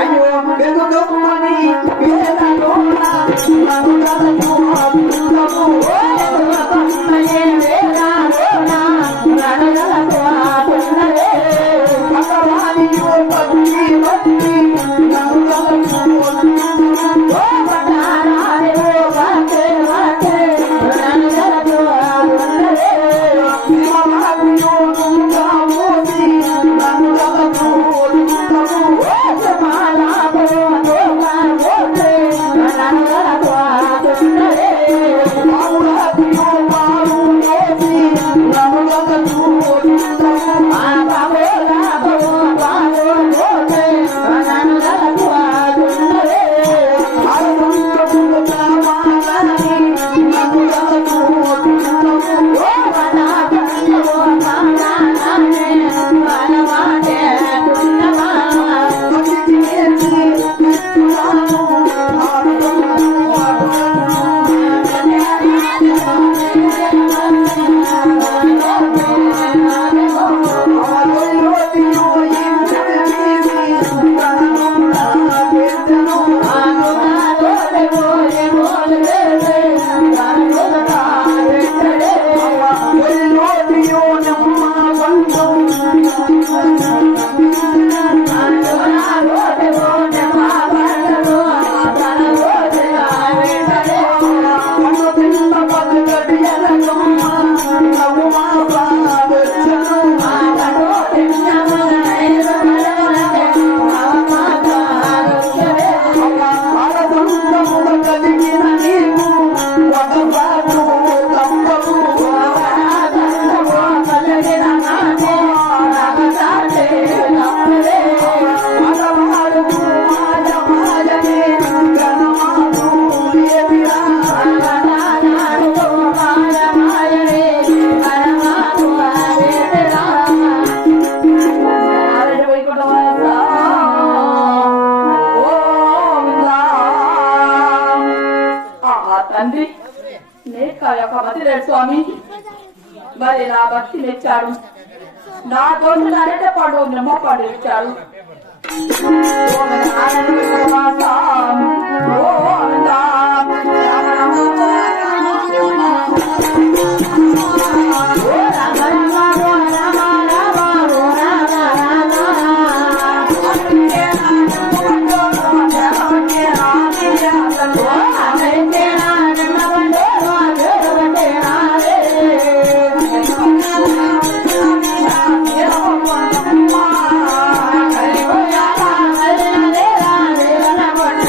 అయ్యో వెలుగమ్మని వేలలోన నన్ను తండ్రి నేక యొక్క మతిరేడు స్వామి మరి నా భక్తి మెచ్చాడు. నా దోషులు అరటే పాడు బ్రహ్మపాడు ఇచ్చాడు. Thank you.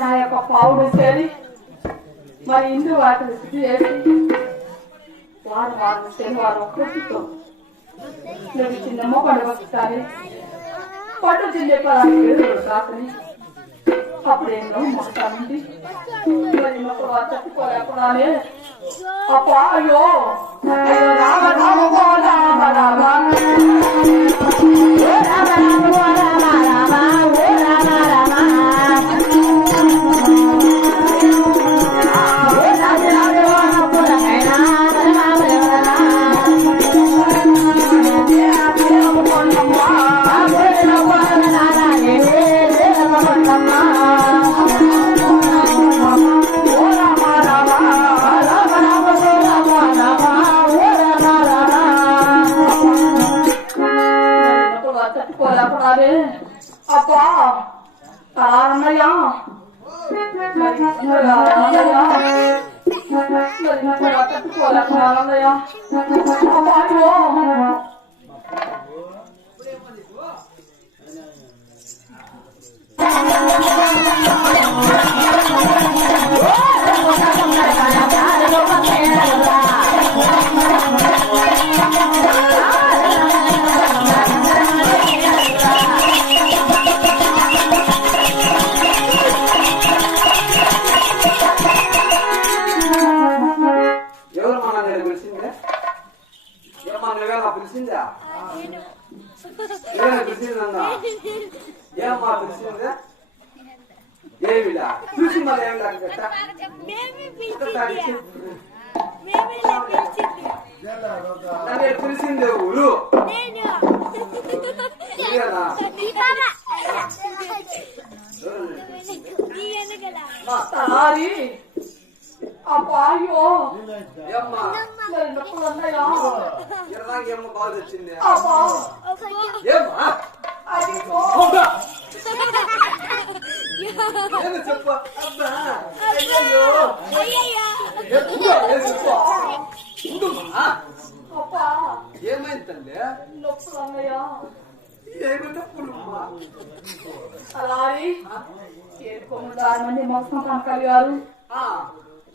నా యొక్క పావుడు చేరి మరి ఇందు వాటిని శుద్ధి చేసి వారం శనివారం ఒక్కటితో నువ్వు చిన్నమ్మ పండుగ వస్తాను పట్టు చిన్న రాత్రి అప్పుడేమో మొత్తానికి మరి తట్టుకోలేకుండానే అప్పా అయ్యో రామ రామ రామ రామ అప్పా అన్నయ్యా తట్టుకోలేకున్నానయ్యా అప్పా పిలిచిందా పిలిచిందా ఏమమ్మా పిలిచిందా ఏమిలా పిలిచి మళ్ళీ ఏమి పిలిచిందే ఊరు అయ్యో ఏమ్మా ఏమ్మ బాధ వచ్చింది ఏమ్మా చెప్పు ఏమైంది తల్లి నొప్పులు అన్నయ్యా ఏమి నొప్పులమ్మా అలాగే ఏడుకోకుండా మంది మొత్తం కనకాలి గారు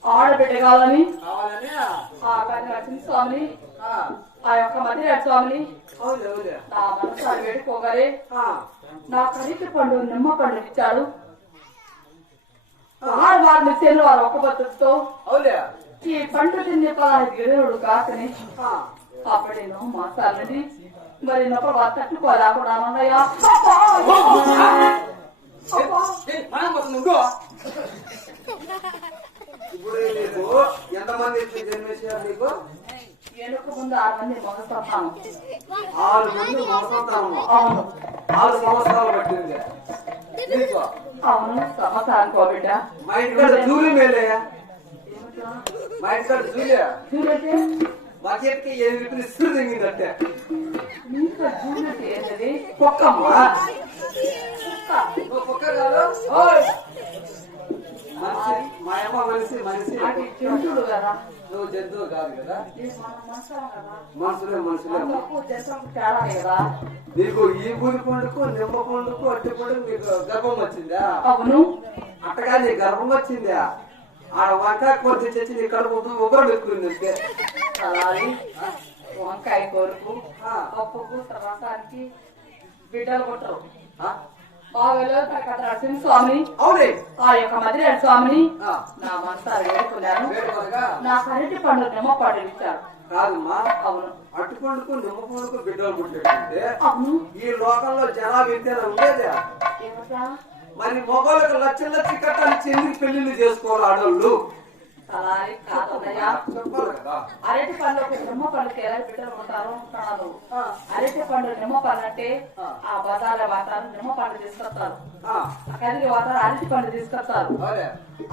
ఆడబిడ్డగాలని ఆ నరసింహ స్వామిని ఆ యొక్క మధ్య స్వామిని నా మనసు వేడుకోగలే నా కరికి పండు నిమ్మ పండు ఇచ్చాడు వారిని చెల్లు వారు ఒక పద్ధతితో ఈ పండు తినే 15 గిరుడు కాకని అప్పుడేనో మాసాలండి మరి నొప్ప తట్టుకోలేకుండా అన్నయ్యా ఇప్పుడు నీకు ఎంతమంది జన్మేశారు నీకు వెనుక ముందు 6 మంది మగ సంతానం 6 మంది మగ సంతానం అవును 6 సంవత్సరాలు పట్టింది నీకు అవును సంవత్సరానికి ఓ బిడ్డ మా ఇంటికాడ జూలి మేలయ్యా మా ఇంటికాడ జూలియా చూడండి మా చేతికి 7 లిటర్లు ఇసురు తెగిందంటే నీకు చూడండి ఏంటది కుక్కమ్మా కుక్క కాదు మనిషి మా అమ్మ మనిషి అది జంతువులు కదా నువ్వు జంతువు కాదు కదా మనుషులే జంతువులకు తేడా కదా నీకు ఈ బూది పండుకు నిమ్మ పండుకు అట్టి పండుగ నీకు గర్భం వచ్చిందా అవును అట్టగా నీ గర్భం వచ్చిందా ఆడ వంకాయ కూర తెచ్చి నీ కడుపు ఉబ్బరం పెట్టుకుంది అంతే అలాగే వంకాయ కూరకు పప్పుకు రసానికి బిడ్డలు కొట్టరు బావలో నరసింహ స్వామి అవునే ఆ యొక్క మధ్య స్వామిని నా మనసు వేడుకున్నాను నా కరెంటి పండు నిమ్మ పండు ఇచ్చాడు కాదమ్మా అవును అటు పండుకు నిమ్మ పండుకు బిడ్డలు పుట్టేటంటే అవును ఈ లోకంలో జనాభా ఇంతేనా ఉండేదా ఏమటా మరి మొగోళ్ళకి లక్ష కట్టాలి చెంది పెళ్లిళ్ళు చేసుకోవాలి ఆడోళ్ళు అలాగే కాదన్నయ్యా చెప్పాలి కదా అరటి పండు నిమ్మ పండుకి ఎలా బిడ్డలు ఉంటారు అంటున్నారు అరటి పండు నిమ్మ పండు అంటే ఆ బజార్ల వాతారు నిమ్మ పండు తీసుకొస్తారు కదిలి వాతారు అరటి పండు తీసుకొస్తారు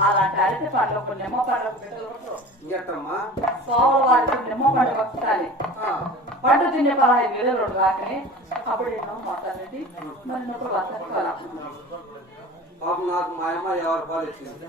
అలాంటి అరటి పండ్లకు నిమ్మ పండుగ బిడ్డలు ఉంటారు ఇంకెట్టమ్మా సోమల వారికి నిమ్మ పండుగ వస్తాయి పండు తినే 15 గిడలు కాకనే అప్పుడు ఎన్నో మాట్లాడండి మరి నొప్పి వస్తాను పాపం నాకు మా అమ్మ ఎవరి పాలు ఇచ్చింది